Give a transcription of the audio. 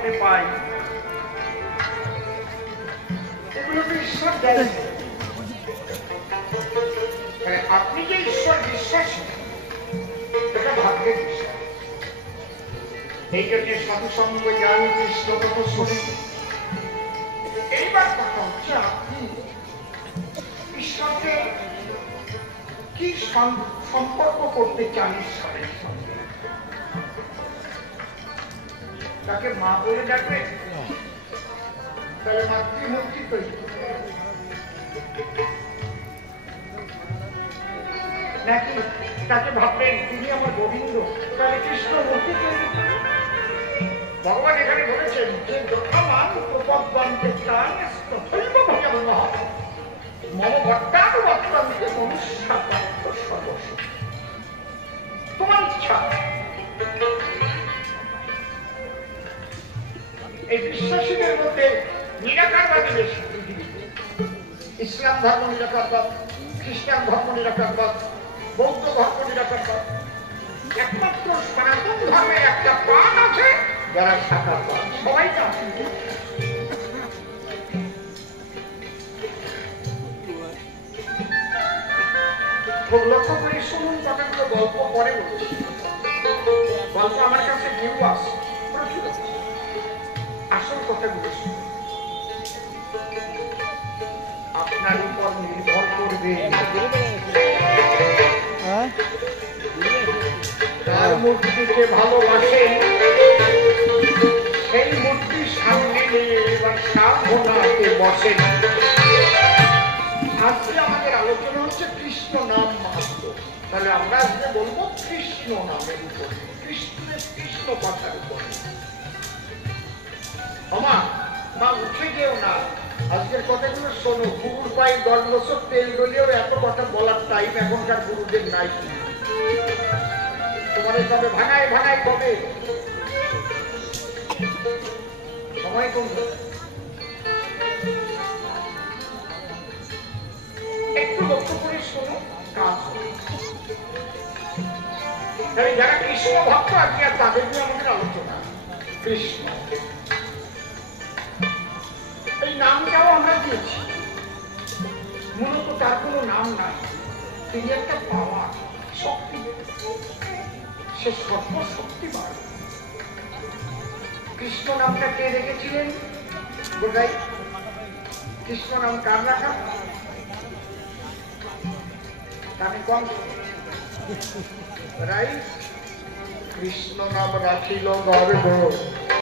পড়তে পাই, এগুলো তো ঈশ্বর দেয়। আপনি যে ঈশ্বর বিশ্বাসী, এটা ভাগ্যের বিষয়। এই জন্য সাধুসঙ্গ জ্ঞান কৃষ্ণ কথা শুনি। এইবার কথা হচ্ছে, আপনি ঈশ্বরকে কি সম্পর্ক করতে চান ঈশ্বরের সঙ্গে? তাকে মা বলে ডাকবে, তাহলে মাতৃমূর্তি তৈরি, নাকি তাকে ভাববেন তিনি আমার গোবিন্দ, তাহলে কৃষ্ণ মূর্তি তৈরি। ভগবান এখানে বলেছেন যে যথামান প্রপদ্বন্তে প্রাণ তথৈব ভগবানঃ মম ভট্টানুবর্তন্তে মনুষ্যাপ্রাপ্ত সর্বস্ব। তোমার ইচ্ছা। এই বিশ্বাসীদের মধ্যে নিরাকারবাদী বেশি পৃথিবীতে। ইসলাম ধর্ম নিরাকারবাদ, খ্রিস্টান ধর্ম নিরাকারবাদ, বৌদ্ধ ধর্ম নিরাকারবাদ। একমাত্র সনাতন ধর্মের একটা প্রাণ আছে যারা সাকারবাদ, সবাই জানে। খুব লক্ষ্য করে শুনুন, কতগুলো গল্প পরে বলছি। গল্প আমার কাছে ভিউ আছে প্রচুর, আসল কথাগুলো শুনুন। আপনার উপর নির্ভর করবে তার মূর্তিকে ভালোবাসেন, সেই মূর্তির সামনে নিয়ে এবার সাধনাতে বসেন। আজকে আমাদের আলোচনা হচ্ছে কৃষ্ণ নাম মাহাত্ম্য। তাহলে আমরা আজকে বলবো কৃষ্ণ নামের উপরে, কৃষ্ণের কৃষ্ণ কথার উপরে। মা উঠে যেও না, আজকের কথাগুলো শোনো। গুরুর পায়ে 10 বছর তেল গলিয়েও এত কথা বলার টাইম এখনকার গুরুদের নাই। তোমাদের তবে ভাঙায় ভাঙায় কবে সময় কমবে। একটু লক্ষ্য করে শোনো, কাজ যারা কৃষ্ণ ভক্ত আজকে আর তাদের নিয়ে আমাদের আলোচনা। কৃষ্ণ এই নামটাও আমরা দিয়েছি, মূলত তার কোনো নাম নাই। তিনি একটা পাওয়ার শক্তি, সে সর্বশক্তিমান। কৃষ্ণ নামটা কে রেখেছিলেন বোঝাই? কৃষ্ণ নাম কার রাখা? কানে কম রাই। কৃষ্ণ নাম রাখিল গর্ব